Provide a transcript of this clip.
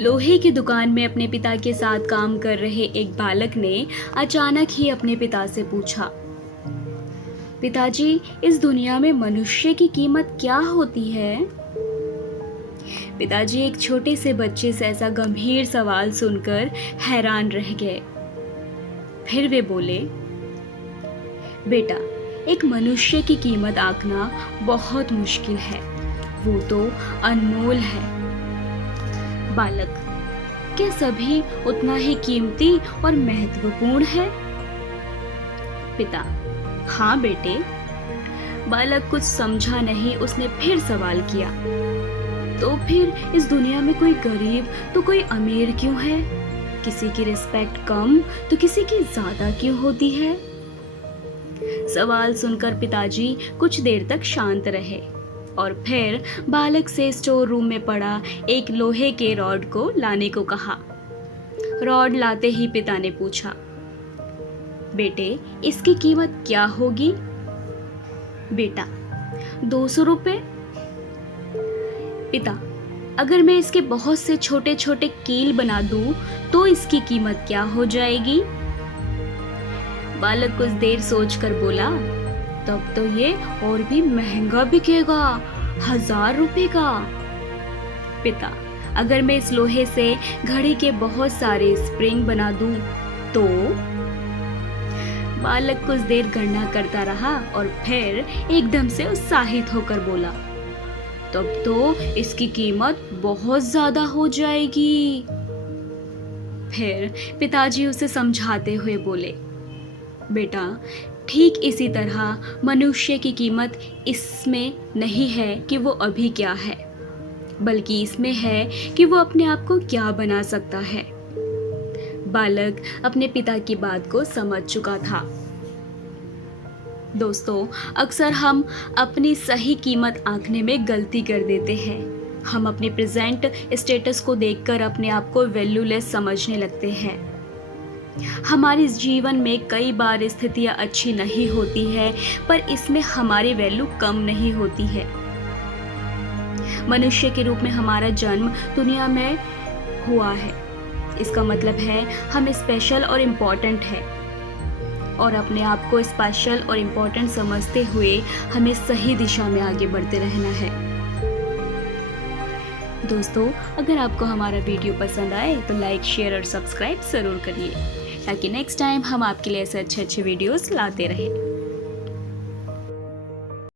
लोहे की दुकान में अपने पिता के साथ काम कर रहे एक बालक ने अचानक ही अपने पिता से पूछा, पिताजी, इस दुनिया में मनुष्य की कीमत क्या होती है? पिताजी एक छोटे से बच्चे से ऐसा गंभीर सवाल सुनकर हैरान रह गए। फिर वे बोले, बेटा, एक मनुष्य की कीमत आंकना बहुत मुश्किल है, वो तो अनमोल है। बालक, क्या सभी उतना ही कीमती और महत्वपूर्ण है? पिता, हाँ बेटे। बालक कुछ समझा नहीं, उसने फिर सवाल किया, तो फिर इस दुनिया में कोई गरीब तो कोई अमीर क्यों है? किसी की रिस्पेक्ट कम तो किसी की ज्यादा क्यों होती है? सवाल सुनकर पिताजी कुछ देर तक शांत रहे और फिर बालक से स्टोर रूम में पड़ा एक लोहे के रॉड को लाने को कहा। रॉड लाते ही पिता ने पूछा, बेटे, इसकी कीमत क्या होगी? बेटा, 200 रुपए। पिता, अगर मैं इसके बहुत से छोटे छोटे कील बना दूं तो इसकी कीमत क्या हो जाएगी? बालक कुछ देर सोचकर बोला, तब तो ये और भी महंगा बिकेगा, 1000 रुपए का। पिता, अगर मैं इस लोहे से घड़ी के बहुत सारे स्प्रिंग बना दूं तो? बालक कुछ देर गणना करता रहा और फिर एकदम से उत्साहित होकर बोला, तब तो इसकी कीमत बहुत ज्यादा हो जाएगी। फिर पिताजी उसे समझाते हुए बोले, बेटा, ठीक इसी तरह मनुष्य की कीमत इसमें नहीं है कि वो अभी क्या है, बल्कि इसमें है कि वो अपने आप को क्या बना सकता है। बालक अपने पिता की बात को समझ चुका था। दोस्तों, अक्सर हम अपनी सही कीमत आंकने में गलती कर देते हैं। हम अपने प्रेजेंट स्टेटस को देखकर अपने आप को वैल्यूलेस समझने लगते हैं। हमारे जीवन में कई बार स्थितियां अच्छी नहीं होती है, पर इसमें हमारी वैल्यू कम नहीं होती है। मनुष्य के रूप में हमारा जन्म दुनिया में हुआ है, इसका मतलब है हम स्पेशल और इम्पोर्टेंट है, और अपने आप को स्पेशल और इम्पोर्टेंट समझते हुए हमें सही दिशा में आगे बढ़ते रहना है। दोस्तों, अगर आपको हमारा वीडियो पसंद आए तो लाइक, शेयर और सब्सक्राइब ज़रूर करिए, ताकि नेक्स्ट टाइम हम आपके लिए ऐसे अच्छे वीडियोस लाते रहें।